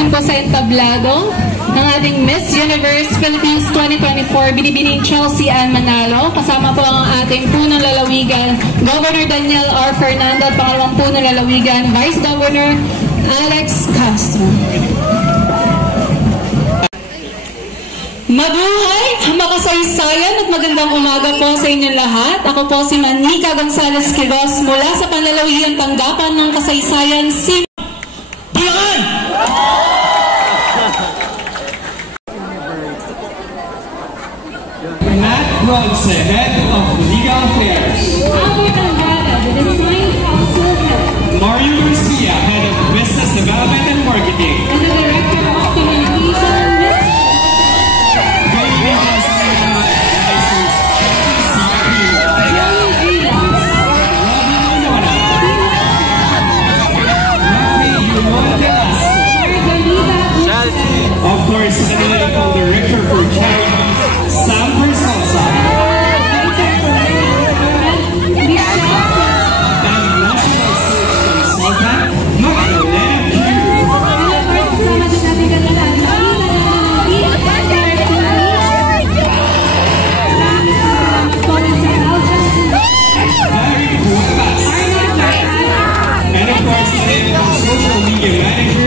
din po sa entablado ng ating Miss Universe Philippines 2024, Binibining Chelsea Ann Manalo. Kasama po ang ating punong lalawigan, Governor Daniel R. Fernando, at pangalawang punong lalawigan, Vice Governor Alex Castro. Mabuhay, makasaysayan at magandang umaga po sa inyong lahat. Ako po si Manika Gonzales Quiroz mula sa panlalawigang tanggapan ng kasaysayan si Bulacan! Matt Bronze, Head of Legal Affairs. Albert Andrada, the Design Council Head. Mario Garcia, Head of Business Development and Marketing. And the Director of Communication, Ms. Of course, Analytical Director for Charity, Sam Persosa. And National Search Consultant, Magdalena Q. And of course, Social Media Manager,